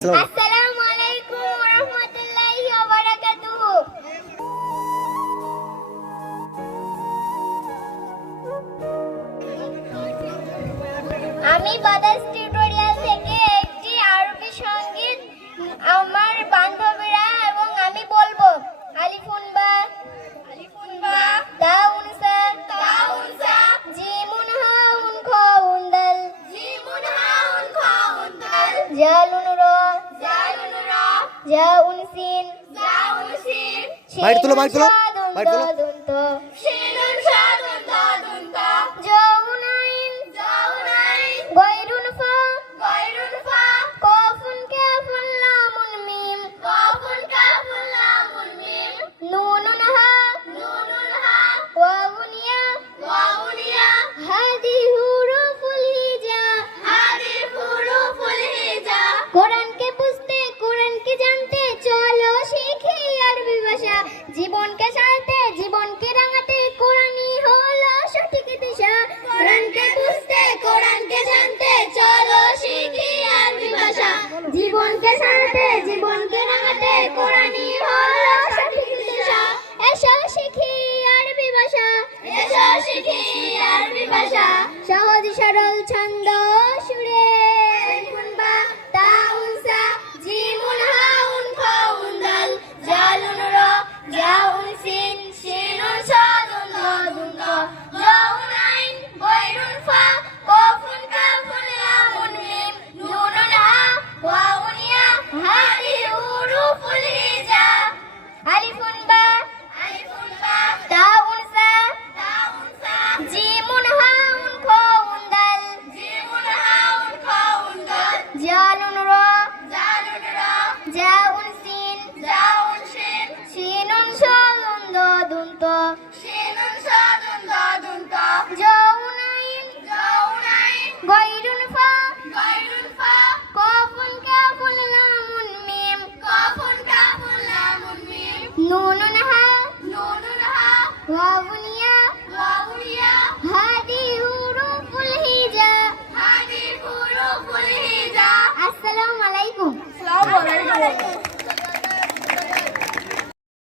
আসসালামু আলাইকুম ওয়া রাহমাতুল্লাহি ওয়া বারাকাতুহু। আমি বাদাস টিউটোরিয়াল থেকে একটি আরবি সঙ্গীত আমার বান্ধবীরা এবং আমি বলবো। আলিফুন বা তাউন সা জিমুন হাউন খাউন দাল জালুন রা জাউন সিন বাইট তুলো দন্ত শিনুন সাদুন দাদুন্ত জাউন আইন গায়রুন ফা কাফুন কাফুন লামুন মিম নুনুন হা ওয়াউন ইয়া হাদি হুরুফুল হিজা কোরআনকে বুঝতে কোরআনকে জানতে চলো শিখি আরবি ভাষা। জীবনকে সাজাতে জীবনকে রাঙাতে কোরআনই হলো সঠিক দিশা। কোরআনকে বুঝতে কোরআনকে জানতে চলো শিখি আরবি ভাষা। জীবনকে সাজাতে জীবনকে রাঙাতে কোরআনই হলো সঠিক দিশা। এসো শিখি আরবি ভাষা, সহজ সরল ছন্দ সুরে। আলিফুন বা তাউন সা জিমুন হাউন খাউন দাল জালুন রা জাউন সিন শিনুন সাদুন দাদুন তা জাউন আইন গায়রুন ফা কাফুন কাফুন লামুন মিম নুনুন হা ওয়াউন ইয়া হাদি হুরুফুল হিজা। আলিফুন বা তাউন সা জিমুন হাউন খাউন দাল জালুন রা জাউন সিন শিনুন সাদুন দাদুন তা জাউন আইন গায়রুন ফা কাফুন কাফুন লামুন মিম নুনুন হা ওয়াউন